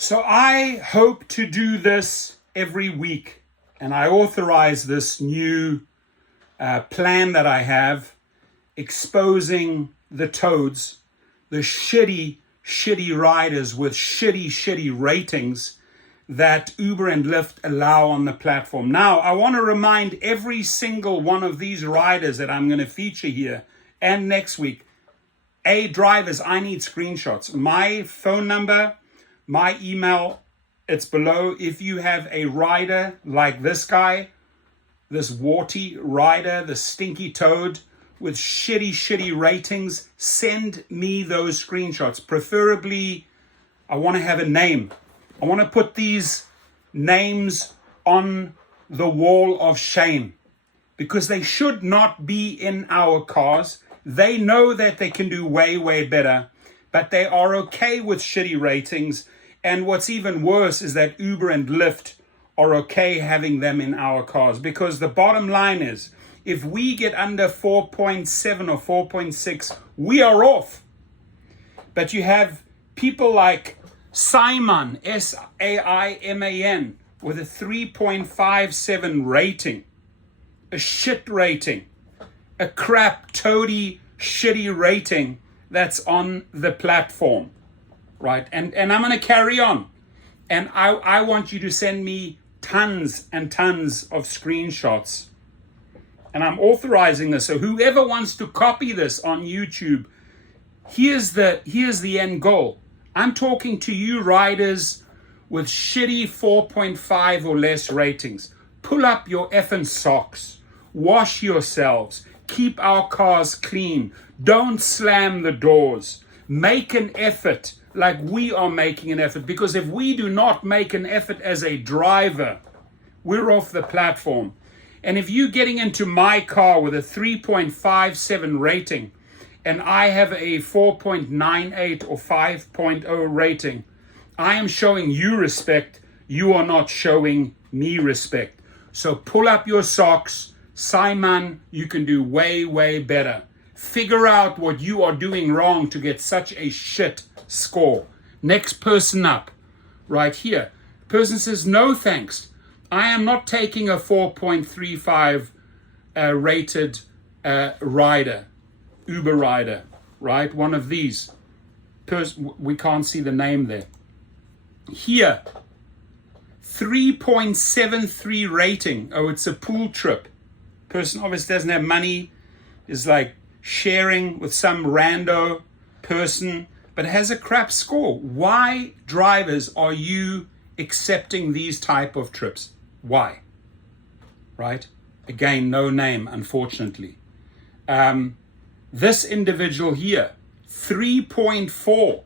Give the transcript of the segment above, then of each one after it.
So I hope to do this every week, and I authorize this new plan that I have, exposing the toads, the shitty riders with shitty ratings that Uber and Lyft allow on the platform. Now, I want to remind every single one of these riders that I'm going to feature here and next week, drivers, I need screenshots. My phone number, my email, it's below. If you have a rider like this guy, this warty rider, the stinky toad with shitty ratings, send me those screenshots. Preferably, I want to have a name. I want to put these names on the wall of shame because they should not be in our cars. They know that they can do way better, but they are okay with shitty ratings. And what's even worse is that Uber and Lyft are okay having them in our cars, because the bottom line is, if we get under 4.7 or 4.6, we are off. But you have people like Simon, Saiman, with a 3.57 rating, a shit rating, a crap, toady, shitty rating that's on the platform, right? And I'm going to carry on. And I want you to send me tons and tons of screenshots. And I'm authorizing this. So whoever wants to copy this on YouTube, here's the end goal. I'm talking to you riders with shitty 4.5 or less ratings. Pull up your effing socks. Wash yourselves. Keep our cars clean. Don't slam the doors. Make an effort like we are making an effort. Because if we do not make an effort as a driver, we're off the platform. And if you're getting into my car with a 3.57 rating, and I have a 4.98 or 5.0 rating, I am showing you respect. You are not showing me respect. So pull up your socks. Simon, you can do way better. Figure out what you are doing wrong to get such a shit score. Next person up, right here. Person says, no thanks. I am not taking a 4.35 rated rider. Uber rider, right? One of these. We can't see the name there. Here, 3.73 rating. Oh, it's a pool trip. Person obviously doesn't have money, is like sharing with some rando person, but has a crap score. Why, drivers, are you accepting these type of trips? Why? Right? Again, no name, unfortunately. This individual here, 3.4.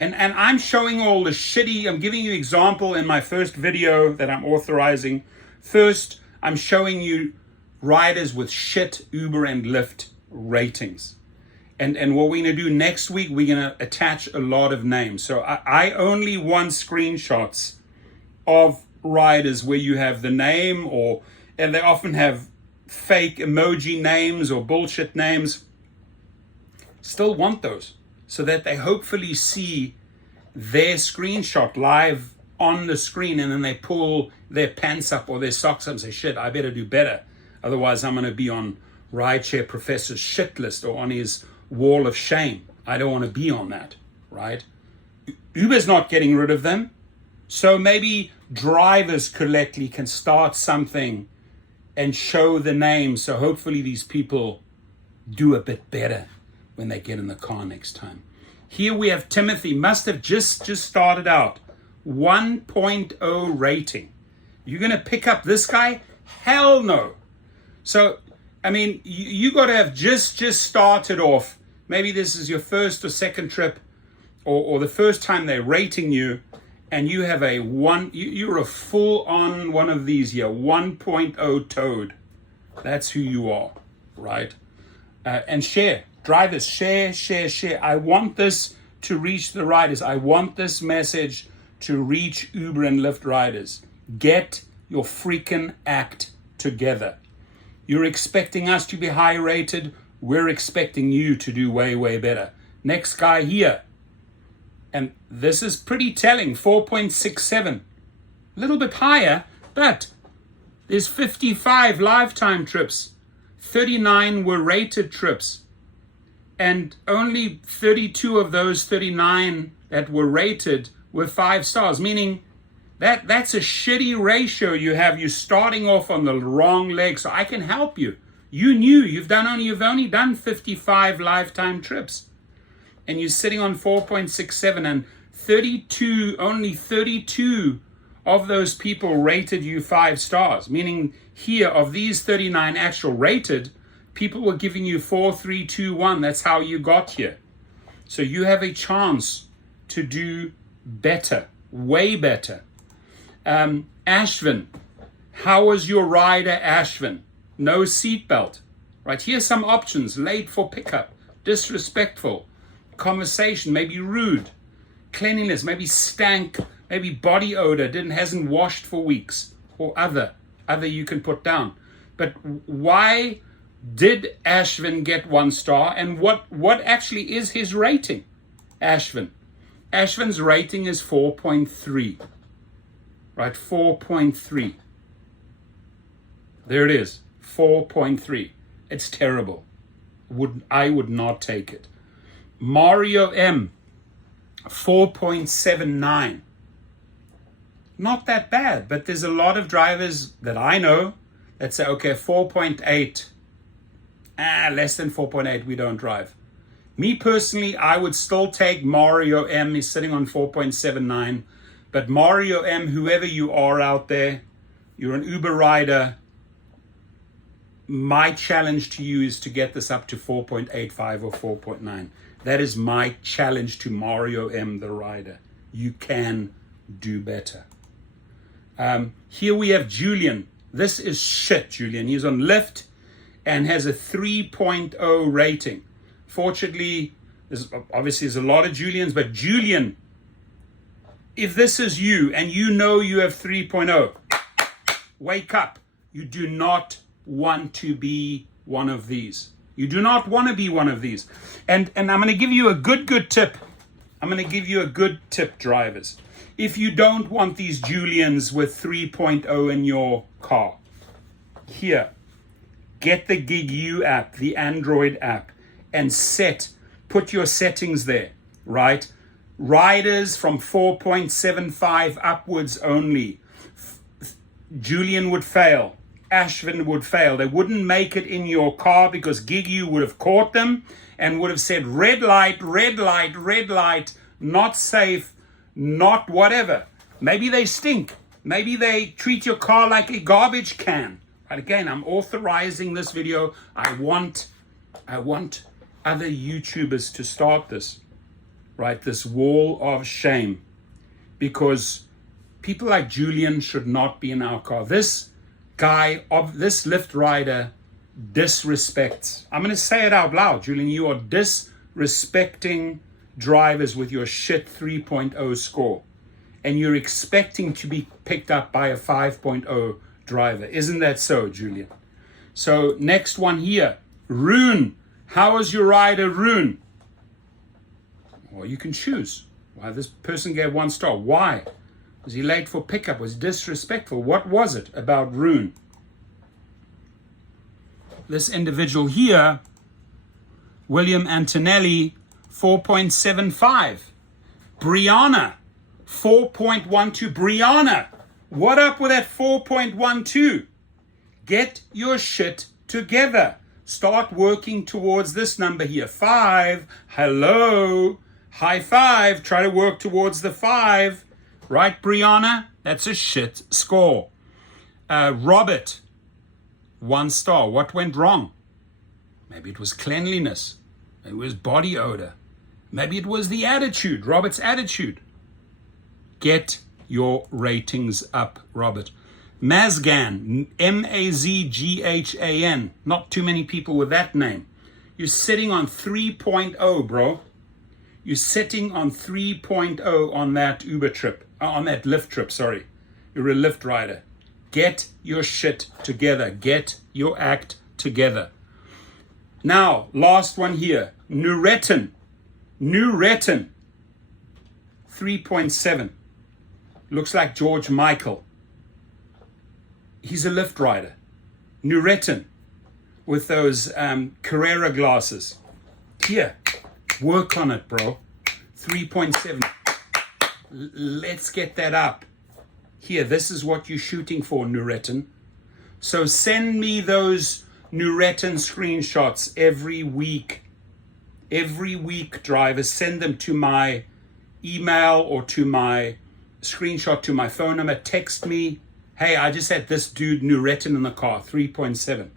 And I'm showing all the shitty, I'm giving you an example in my first video that I'm authorizing. First, I'm showing you riders with shit Uber and Lyft ratings. And what we're going to do next week, we're going to attach a lot of names. So I only want screenshots of riders where you have the name, and they often have fake emoji names or bullshit names. Still want those so that they hopefully see their screenshot live on the screen, and then they pull their pants up or their socks up and say, shit, I better do better. Otherwise, I'm going to be on Rideshare Professor's shit list or on his wall of shame. I don't want to be on that, right? Uber's not getting rid of them. So maybe drivers collectively can start something and show the name. So hopefully these people do a bit better when they get in the car next time. Here we have Timothy, must have just started out. 1.0 rating. You're going to pick up this guy? Hell no. So, I mean, you got to have just started off. Maybe this is your first or second trip, or the first time they're rating you, and you have you're a full-on one of these here, 1.0 toad. That's who you are, right? And share. Drivers, share. I want this to reach the riders. I want this message to reach Uber and Lyft riders. Get your freaking act together. You're expecting us to be high rated. We're expecting you to do way better. Next guy here. And this is pretty telling, 4.67. A little bit higher, but there's 55 lifetime trips. 39 were rated trips. And only 32 of those 39 that were rated were 5 stars, meaning that's a shitty ratio you have. You're starting off on the wrong leg, so I can help you. You've only done 55 lifetime trips, and you're sitting on 4.67, and only 32 of those people rated you 5 stars, meaning here of these 39 actual rated, people were giving you 4, 3, 2, 1. That's how you got here. So you have a chance to do better, way better. Ashvin, how was your rider, Ashvin? No seatbelt, right? Here's some options: late for pickup, disrespectful, conversation, maybe rude, cleanliness, maybe stank, maybe body odor, hasn't washed for weeks, or other you can put down. But why did Ashvin get 1 star, and what actually is his rating? Ashvin's rating is 4.3. Right, 4.3. There it is, 4.3. It's terrible. I would not take it. Mario M, 4.79. Not that bad, but there's a lot of drivers that I know that say, okay, 4.8. Less than 4.8, we don't drive. Me personally, I would still take Mario M. He's sitting on 4.79. But Mario M, whoever you are out there, you're an Uber rider, my challenge to you is to get this up to 4.85 or 4.9. That is my challenge to Mario M, the rider. You can do better. Here we have Julian. This is shit, Julian. He's on Lyft and has a 3.0 rating. Fortunately, there's a lot of Julians, but Julian, if this is you and you know you have 3.0, wake up. You do not want to be one of these. You do not want to be one of these. And I'm going to give you a good tip. I'm going to give you a good tip, drivers. If you don't want these Julians with 3.0 in your car, here, get the GigU app, the Android app, and put your settings there, right? Riders from 4.75 upwards only. Julian would fail. Ashvin would fail. They wouldn't make it in your car because GigU would have caught them and would have said, red light, red light, red light, not safe, not whatever. Maybe they stink. Maybe they treat your car like a garbage can. But again, I'm authorizing this video. I want other YouTubers to start this. Right, this wall of shame, because people like Julian should not be in our car. This Lyft rider disrespects. I'm going to say it out loud, Julian. You are disrespecting drivers with your shit 3.0 score, and you're expecting to be picked up by a 5.0 driver. Isn't that so, Julian? So next one here, Rune. How is your rider, Rune? Well, you can choose. Why this person gave 1 star. Why? Was he late for pickup? Was disrespectful? What was it about Rune? This individual here, William Antonelli, 4.75. Brianna, 4.12. Brianna, what up with that 4.12? Get your shit together. Start working towards this number here. 5. Hello. High 5. Try to work towards the 5. Right, Brianna? That's a shit score. Robert, 1 star. What went wrong? Maybe it was cleanliness. Maybe it was body odor. Maybe it was the attitude, Robert's attitude. Get your ratings up, Robert. Mazgan, Mazghan. Not too many people with that name. You're sitting on 3.0, bro. You're sitting on 3.0 on that Uber trip, on that Lyft trip, sorry. You're a Lyft rider. Get your shit together. Get your act together. Now, last one here. Nuretin. 3.7. Looks like George Michael. He's a Lyft rider. Nuretin with those Carrera glasses. Here, work on it, bro. 3.7. Let's get that up. Here, this is what you're shooting for, Nuretin. So send me those Nuretin screenshots every week. Every week, drivers, send them to my email or to my screenshot to my phone number. Text me, hey, I just had this dude Nuretin in the car, 3.7.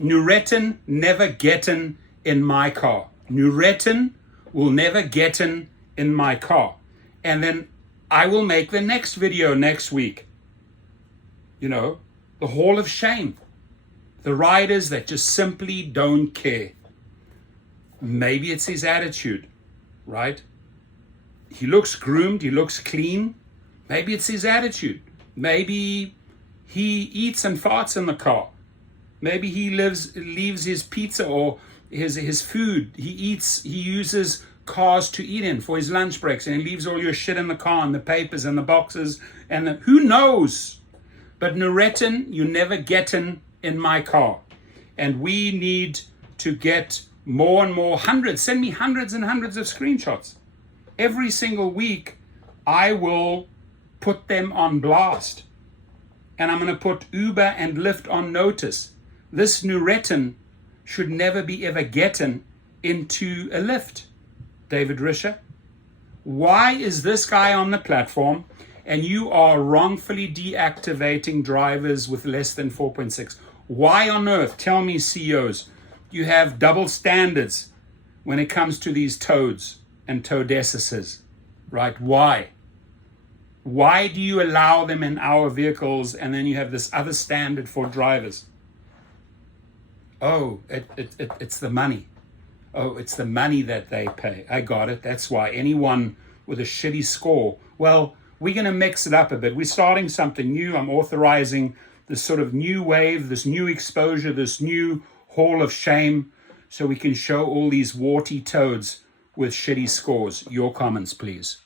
Nuretin never getting in my car. Nuretin will never get in my car. And then I will make the next video next week. You know, the Hall of Shame. The riders that just simply don't care. Maybe it's his attitude, right? He looks groomed, he looks clean. Maybe it's his attitude. Maybe he eats and farts in the car. Maybe he leaves his pizza or his food. He uses cars to eat in for his lunch breaks, and he leaves all your shit in the car and the papers and the boxes and who knows? But Nuretin, you never getting in my car. And we need to get more and more hundreds. Send me hundreds and hundreds of screenshots. Every single week, I will put them on blast. And I'm going to put Uber and Lyft on notice. This Nuretin should never be ever getting into a Lyft. David Risher, why is this guy on the platform and you are wrongfully deactivating drivers with less than 4.6? Why on earth, tell me CEOs, you have double standards when it comes to these toads and toadesses, right? Why? Why do you allow them in our vehicles and then you have this other standard for drivers? Oh, it's the money. Oh, it's the money that they pay. I got it. That's why anyone with a shitty score, well, we're going to mix it up a bit. We're starting something new. I'm authorizing this sort of new wave, this new exposure, this new hall of shame, so we can show all these warty toads with shitty scores. Your comments, please.